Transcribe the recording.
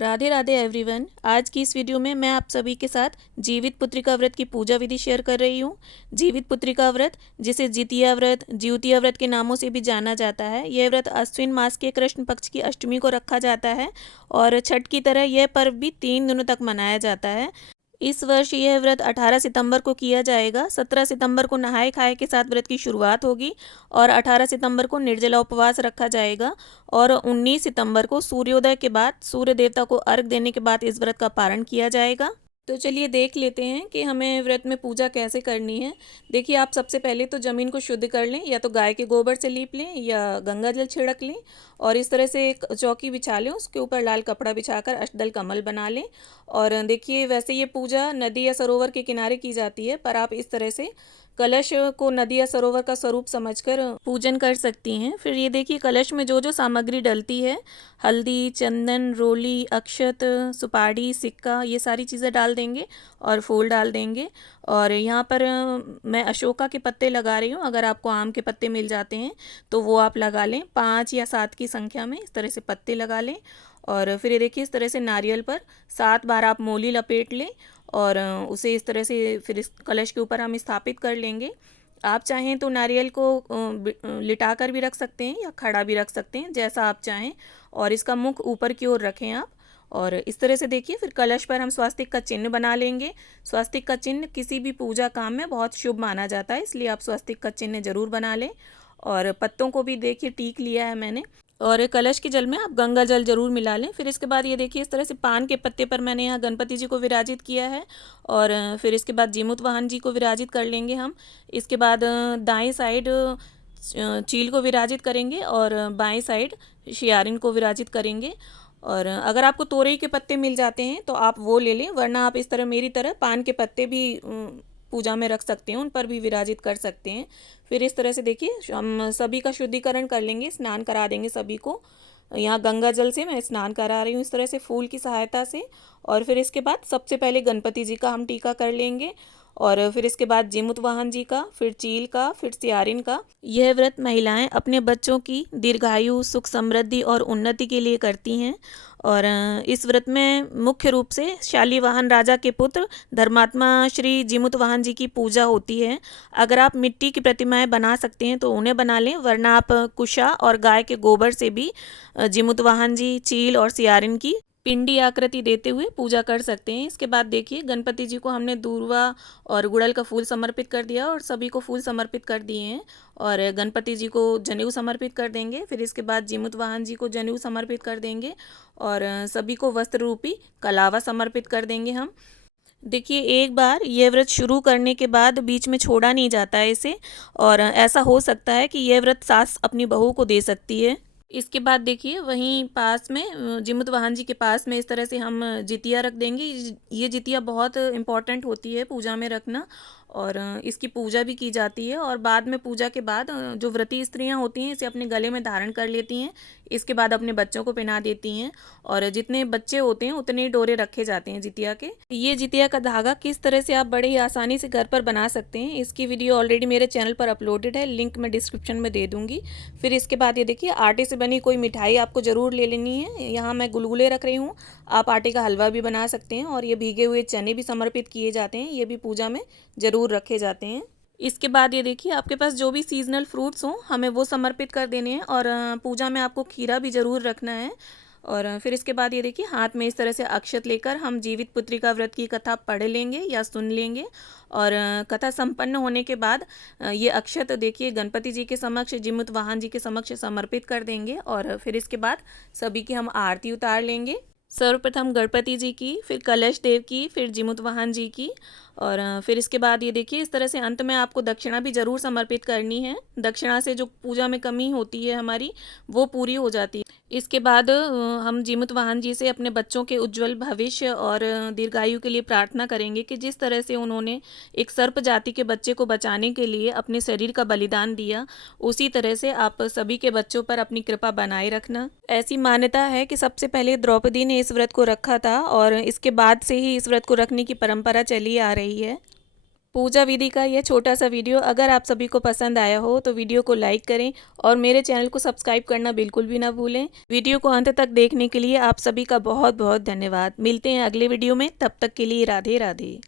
Radhe Radhe everyone. आज की इस वीडियो में मैं आप सभी के साथ जीवित पुत्रिका व्रत की पूजा विधि शेयर कर रही हूँ। जीवित पुत्रिका व्रत, जिसे जितिया व्रत, ज्योतिया व्रत के नामों से भी जाना जाता है, यह व्रत अश्विन मास के कृष्ण पक्ष की अष्टमी को रखा जाता है और छठ की तरह यह पर्व भी 3 दिनों तक मनाया जाता है। इस वर्ष यह व्रत 18 सितंबर को किया जाएगा। 17 सितंबर को नहाए खाए के साथ व्रत की शुरुआत होगी और 18 सितंबर को निर्जला उपवास रखा जाएगा और 19 सितंबर को सूर्योदय के बाद सूर्य देवता को अर्घ देने के बाद इस व्रत का पारण किया जाएगा। तो चलिए देख लेते हैं कि हमें व्रत में पूजा कैसे करनी है। देखिए, आप सबसे पहले तो ज़मीन को शुद्ध कर लें, या तो गाय के गोबर से लीप लें या गंगा जल छिड़क लें और इस तरह से एक चौकी बिछा लें, उसके ऊपर लाल कपड़ा बिछाकर अष्टदल कमल बना लें। और देखिए, वैसे ये पूजा नदी या सरोवर के किनारे की जाती है, पर आप इस तरह से कलश को नदी या सरोवर का स्वरूप समझकर पूजन कर सकती हैं। फिर ये देखिए, कलश में जो जो सामग्री डलती है, हल्दी, चंदन, रोली, अक्षत, सुपारी, सिक्का, ये सारी चीज़ें डाल देंगे और फूल डाल देंगे। और यहाँ पर मैं अशोका के पत्ते लगा रही हूँ। अगर आपको आम के पत्ते मिल जाते हैं तो वो आप लगा लें। 5 या 7 की संख्या में इस तरह से पत्ते लगा लें। और फिर ये देखिए, इस तरह से नारियल पर 7 बार आप मोली लपेट लें और उसे इस तरह से फिर इस कलश के ऊपर हम स्थापित कर लेंगे। आप चाहें तो नारियल को लिटा कर भी रख सकते हैं या खड़ा भी रख सकते हैं, जैसा आप चाहें। और इसका मुख ऊपर की ओर रखें आप। और इस तरह से देखिए, फिर कलश पर हम स्वास्तिक का चिन्ह बना लेंगे। स्वास्तिक का चिन्ह किसी भी पूजा काम में बहुत शुभ माना जाता है, इसलिए आप स्वास्तिक का चिन्ह जरूर बना लें। और पत्तों को भी देखिए टीक लिया है मैंने। और कलश के जल में आप गंगा जल जरूर मिला लें। फिर इसके बाद ये देखिए, इस तरह से पान के पत्ते पर मैंने यहाँ गणपति जी को विराजित किया है। और फिर इसके बाद जीमूत वाहन जी को विराजित कर लेंगे हम। इसके बाद दाएं साइड चील को विराजित करेंगे और बाएं साइड शियारिन को विराजित करेंगे। और अगर आपको तोरई के पत्ते मिल जाते हैं तो आप वो ले लें, वरना आप इस तरह मेरी तरह पान के पत्ते भी पूजा में रख सकते हैं, उन पर भी विराजित कर सकते हैं। फिर इस तरह से देखिए, हम सभी का शुद्धिकरण कर लेंगे, स्नान करा देंगे सभी को। यहाँ गंगा जल से मैं स्नान करा रही हूँ इस तरह से फूल की सहायता से। और फिर इसके बाद सबसे पहले गणपति जी का हम टीका कर लेंगे और फिर इसके बाद जीमूत वाहन जी का, फिर चील का, फिर सियारिन का। यह व्रत महिलाएं अपने बच्चों की दीर्घायु, सुख, समृद्धि और उन्नति के लिए करती हैं। और इस व्रत में मुख्य रूप से शालीवाहन राजा के पुत्र धर्मात्मा श्री जीमूत वाहन जी की पूजा होती है। अगर आप मिट्टी की प्रतिमाएं बना सकते हैं तो उन्हें बना लें, वरना आप कुशा और गाय के गोबर से भी जीमूत वाहन जी, चील और सियारिन की पिंडी आकृति देते हुए पूजा कर सकते हैं। इसके बाद देखिए, गणपति जी को हमने दूर्वा और गुड़हल का फूल समर्पित कर दिया और सभी को फूल समर्पित कर दिए हैं। और गणपति जी को जनेऊ समर्पित कर देंगे। फिर इसके बाद जीमूत वाहन जी को जनेऊ समर्पित कर देंगे और सभी को वस्त्र रूपी कलावा समर्पित कर देंगे हम। देखिए, एक बार यह व्रत शुरू करने के बाद बीच में छोड़ा नहीं जाता है इसे। और ऐसा हो सकता है कि यह व्रत सास अपनी बहू को दे सकती है। इसके बाद देखिए, वहीं पास में जीमूत वाहन जी के पास में इस तरह से हम जितिया रख देंगे। ये जितिया बहुत इम्पॉर्टेंट होती है पूजा में रखना, और इसकी पूजा भी की जाती है। और बाद में पूजा के बाद जो व्रती स्त्रियां होती हैं इसे अपने गले में धारण कर लेती हैं। इसके बाद अपने बच्चों को पहना देती हैं और जितने बच्चे होते हैं उतने ही डोरे रखे जाते हैं जितिया के। ये जितिया का धागा किस तरह से आप बड़े ही आसानी से घर पर बना सकते हैं, इसकी वीडियो ऑलरेडी मेरे चैनल पर अपलोडेड है, लिंक मैं डिस्क्रिप्शन में दे दूँगी। फिर इसके बाद ये देखिए, आटे से बनी कोई मिठाई आपको ज़रूर ले लेनी है। यहाँ मैं गुलगुले रख रही हूँ, आप आटे का हलवा भी बना सकते हैं। और ये भीगे हुए चने भी समर्पित किए जाते हैं, ये भी पूजा में ज़रूर रखे जाते हैं। इसके बाद ये देखिए, आपके पास जो भी सीजनल फ्रूट्स हों हमें वो समर्पित कर देने हैं। और पूजा में आपको खीरा भी ज़रूर रखना है। और फिर इसके बाद ये देखिए, हाथ में इस तरह से अक्षत लेकर हम जीवित पुत्रिका व्रत की कथा पढ़ लेंगे या सुन लेंगे। और कथा संपन्न होने के बाद ये अक्षत देखिए गणपति जी के समक्ष, जीमूत वाहन जी के समक्ष समर्पित कर देंगे। और फिर इसके बाद सभी की हम आरती उतार लेंगे। सर्वप्रथम गणपति जी की, फिर कलश देव की, फिर जीमूत वाहन जी की। और फिर इसके बाद ये देखिए, इस तरह से अंत में आपको दक्षिणा भी ज़रूर समर्पित करनी है। दक्षिणा से जो पूजा में कमी होती है हमारी, वो पूरी हो जाती है। इसके बाद हम जीमूत वाहन जी से अपने बच्चों के उज्जवल भविष्य और दीर्घायु के लिए प्रार्थना करेंगे कि जिस तरह से उन्होंने एक सर्प जाति के बच्चे को बचाने के लिए अपने शरीर का बलिदान दिया, उसी तरह से आप सभी के बच्चों पर अपनी कृपा बनाए रखना। ऐसी मान्यता है कि सबसे पहले द्रौपदी ने इस व्रत को रखा था और इसके बाद से ही इस व्रत को रखने की परंपरा चली आ रही है। पूजा विधि का यह छोटा सा वीडियो अगर आप सभी को पसंद आया हो तो वीडियो को लाइक करें और मेरे चैनल को सब्सक्राइब करना बिल्कुल भी ना भूलें। वीडियो को अंत तक देखने के लिए आप सभी का बहुत बहुत धन्यवाद। मिलते हैं अगले वीडियो में, तब तक के लिए राधे राधे।